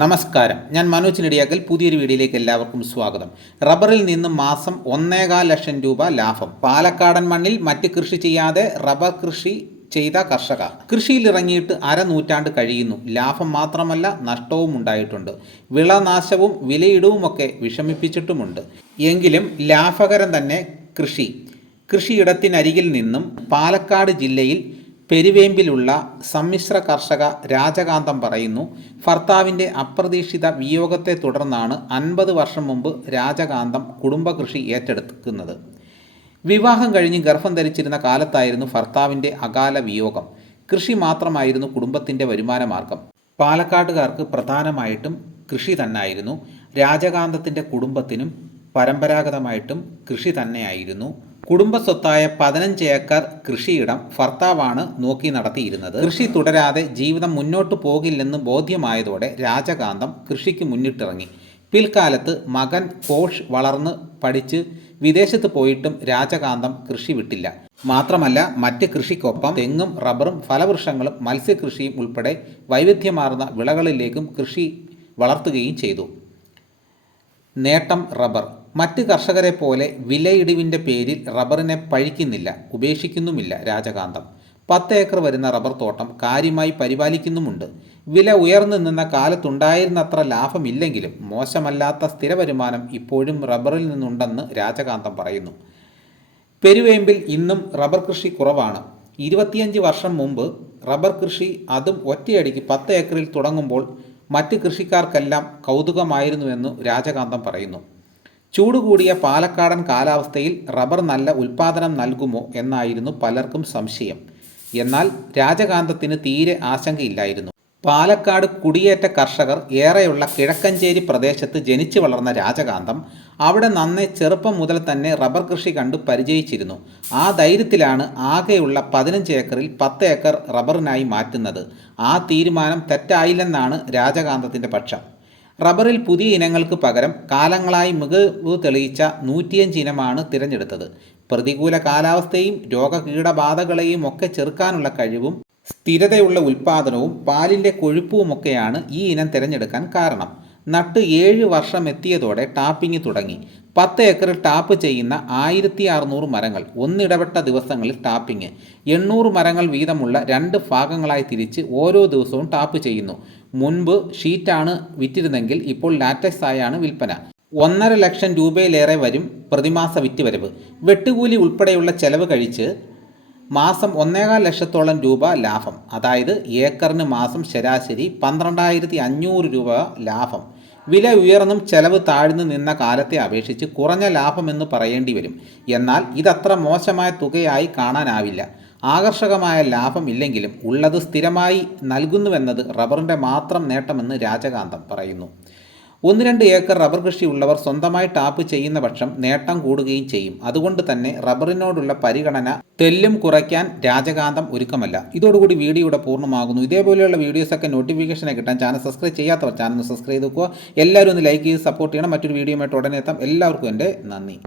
നമസ്കാരം. ഞാൻ മനോജ് നെടിയാക്കൽ. പുതിയൊരു വീഡിയോയിലേക്ക് എല്ലാവർക്കും സ്വാഗതം. റബ്ബറിൽ നിന്ന് മാസം ഒന്നേകാൽ ലക്ഷം രൂപ ലാഭം. പാലക്കാടൻ മണ്ണിൽ മറ്റ് കൃഷി ചെയ്യാതെ റബ്ബർ കൃഷി ചെയ്ത കർഷക. കൃഷിയിൽ ഇറങ്ങിയിട്ട് അരനൂറ്റാണ്ട് കഴിയുന്നു. ലാഭം മാത്രമല്ല നഷ്ടവും ഉണ്ടായിട്ടുണ്ട്. വിളനാശവും വിലയിടവുമൊക്കെ വിഷമിപ്പിച്ചിട്ടുമുണ്ട്. എങ്കിലും ലാഭകരം തന്നെ കൃഷി. കൃഷിയിടത്തിനരികിൽ നിന്നും പാലക്കാട് ജില്ലയിൽ പെരുവേമ്പിലുള്ള സമ്മിശ്ര കർഷക രാജകാന്തം പറയുന്നു ഭർത്താവിന്റെ അപ്രതീക്ഷിത വിയോഗത്തെ തുടർന്നാണ് അൻപത് വർഷം മുമ്പ് രാജകാന്തം കുടുംബകൃഷി ഏറ്റെടുക്കുന്നത്. വിവാഹം കഴിഞ്ഞ് ഗർഭം ധരിച്ചിരുന്ന കാലത്തായിരുന്നു ഭർത്താവിന്റെ അകാല വിയോഗം. കൃഷി മാത്രമായിരുന്നു കുടുംബത്തിന്റെ വരുമാന മാർഗം പാലക്കാട്ടുകാർക്ക് പ്രധാനമായിട്ടും കൃഷി തന്നെയായിരുന്നു രാജകാന്തത്തിന്റെ കുടുംബത്തിനും പരമ്പരാഗതമായിട്ടും കൃഷി തന്നെയായിരുന്നു. കുടുംബ സ്വത്തായ പതിനഞ്ച് ഏക്കർ കൃഷിയിടം ഭർത്താവാണ് നോക്കി നടത്തിയിരുന്നത്. കൃഷി തുടരാതെ ജീവിതം മുന്നോട്ടു പോകില്ലെന്ന് ബോധ്യമായതോടെ രാജകാന്തം കൃഷിക്ക് മുന്നിട്ടിറങ്ങി. പിൽക്കാലത്ത് മകൻ കോഷ് വളർന്ന് പഠിച്ച് വിദേശത്ത് പോയിട്ടും രാജകാന്തം കൃഷി വിട്ടില്ല. മാത്രമല്ല മറ്റ് കൃഷിക്കൊപ്പം തെങ്ങും റബ്ബറും ഫലവൃക്ഷങ്ങളും മത്സ്യകൃഷിയും ഉൾപ്പെടെ വൈവിധ്യമാർന്ന വിളകളിലേക്കും കൃഷി വളർത്തുകയും ചെയ്തു. നേട്ടം റബ്ബർ. മറ്റ് കർഷകരെ പോലെ വിലയിടിവിന്റെ പേരിൽ റബ്ബറിനെ പഴിക്കുന്നില്ല ഉപേക്ഷിക്കുന്നുമില്ല രാജകാന്തം. പത്ത് ഏക്കർ വരുന്ന റബ്ബർ തോട്ടം കാര്യമായി പരിപാലിക്കുന്നുമുണ്ട്. വില ഉയർന്നു നിന്ന കാലത്തുണ്ടായിരുന്നത്ര ലാഭമില്ലെങ്കിലും മോശമല്ലാത്ത സ്ഥിര വരുമാനം ഇപ്പോഴും റബ്ബറിൽ നിന്നുണ്ടെന്ന് രാജകാന്തം പറയുന്നു. പെരുവേമ്പിൽ ഇന്നും റബ്ബർ കൃഷി കുറവാണ്. ഇരുപത്തിയഞ്ച് വർഷം മുമ്പ് റബ്ബർ കൃഷി അതും ഒറ്റയടിക്ക് പത്ത് ഏക്കറിൽ തുടങ്ങുമ്പോൾ മറ്റ് കൃഷിക്കാർക്കെല്ലാം കൗതുകമായിരുന്നുവെന്ന് രാജകാന്തം പറയുന്നു. ചൂട് കൂടിയ പാലക്കാടൻ കാലാവസ്ഥയിൽ റബ്ബർ നല്ല ഉൽപാദനം നൽകുമോ എന്നായിരുന്നു പലർക്കും സംശയം. എന്നാൽ രാജകാന്തത്തിന് തീരെ ആശങ്കയില്ലായിരുന്നു. പാലക്കാട് കുടിയേറ്റ കർഷകർ ഏറെയുള്ള കിഴക്കഞ്ചേരി പ്രദേശത്ത് ജനിച്ചു വളർന്ന രാജകാന്തം അവിടെ നന്നേ ചെറുപ്പം മുതൽ തന്നെ റബ്ബർ കൃഷി കണ്ട് പരിചയിച്ചിരുന്നു. ആ ധൈര്യത്തിലാണ് ആകെയുള്ള പതിനഞ്ച് ഏക്കറിൽ പത്ത് ഏക്കർ റബ്ബറിനായി മാറ്റുന്നത്. ആ തീരുമാനം തെറ്റായില്ലെന്നാണ് രാജകാന്തത്തിന്റെ പക്ഷം. റബ്ബറിൽ പുതിയ ഇനങ്ങൾക്ക് പകരം കാലങ്ങളായി മികവ് തെളിയിച്ച നൂറ്റിയഞ്ച് ഇനമാണ് തിരഞ്ഞെടുത്തത്. പ്രതികൂല കാലാവസ്ഥയും രോഗകീടബാധകളെയും ഒക്കെ ചെറുക്കാനുള്ള കഴിവും സ്ഥിരതയുള്ള ഉൽപാദനവും പാലിന്റെ കൊഴുപ്പുമൊക്കെയാണ് ഈ ഇനം തിരഞ്ഞെടുക്കാൻ കാരണം. നട്ട് ഏഴ് വർഷം എത്തിയതോടെ ടാപ്പിംഗ് തുടങ്ങി. പത്ത് ഏക്കറിൽ ടാപ്പ് ചെയ്യുന്ന ആയിരത്തി അറുന്നൂറ് മരങ്ങൾ ഒന്നിടവിട്ട ദിവസങ്ങളിൽ ടാപ്പിംഗ്. എണ്ണൂറ് മരങ്ങൾ വീതമുള്ള രണ്ട് ഭാഗങ്ങളായി തിരിച്ച് ഓരോ ദിവസവും ടാപ്പ് ചെയ്യുന്നു. മുൻപ് ഷീറ്റാണ് വിറ്റിരുന്നെങ്കിൽ ഇപ്പോൾ ലാറ്റക്സ് ആയാണ് വിൽപ്പന. ഒന്നര ലക്ഷം രൂപയിലേറെ വരും പ്രതിമാസ വിറ്റുവരവ്. വെട്ടുകൂലി ഉൾപ്പെടെയുള്ള ചെലവ് കഴിച്ച് മാസം ഒന്നേകാൽ ലക്ഷത്തോളം രൂപ ലാഭം. അതായത് ഏക്കറിന് മാസം ശരാശരി പന്ത്രണ്ടായിരത്തി അഞ്ഞൂറ് രൂപ ലാഭം. വില ഉയർന്നും ചെലവ് താഴ്ന്നു നിന്ന കാലത്തെ അപേക്ഷിച്ച് കുറഞ്ഞ ലാഭമെന്ന് പറയേണ്ടി വരും. എന്നാൽ ഇതത്ര മോശമായ തുകയായി കാണാനാവില്ല. ആകർഷകമായ ലാഭം ഇല്ലെങ്കിലും ഉള്ളത് സ്ഥിരമായി നൽകുന്നുവെന്നത് റബ്ബറിന്റെ മാത്രം നേട്ടമെന്ന് രാജകാന്തം പറയുന്നു. ഒന്ന് രണ്ട് ഏക്കർ റബ്ബർ കൃഷി ഉള്ളവർ സ്വന്തമായി ടാപ്പ് ചെയ്യുന്ന പക്ഷം നേട്ടം കൂടുകയും ചെയ്യും. അതുകൊണ്ട് തന്നെ റബ്ബറിനോടുള്ള പരിഗണന തെല്ലും കുറയ്ക്കാൻ രാജകാന്തം ഒരുക്കമല്ല. ഇതോടുകൂടി വീഡിയോയുടെ പൂർണമാകുന്നു. ഇതേപോലെയുള്ള വീഡിയോസൊക്കെ നോട്ടിഫിക്കേഷനെ കിട്ടാൻ ചാനൽ സബ്സ്ക്രൈബ് ചെയ്യാത്തവർ ചാനൽ സബ്സ്ക്രൈബ് വെക്കുക എല്ലാവരും ഒന്ന് ലൈക്ക് ചെയ്ത് സപ്പോർട്ട് ചെയ്യണം. മറ്റൊരു വീഡിയോയുമായിട്ട് ഉടനെ എത്താം. എല്ലാവർക്കും എന്റെ നന്ദി.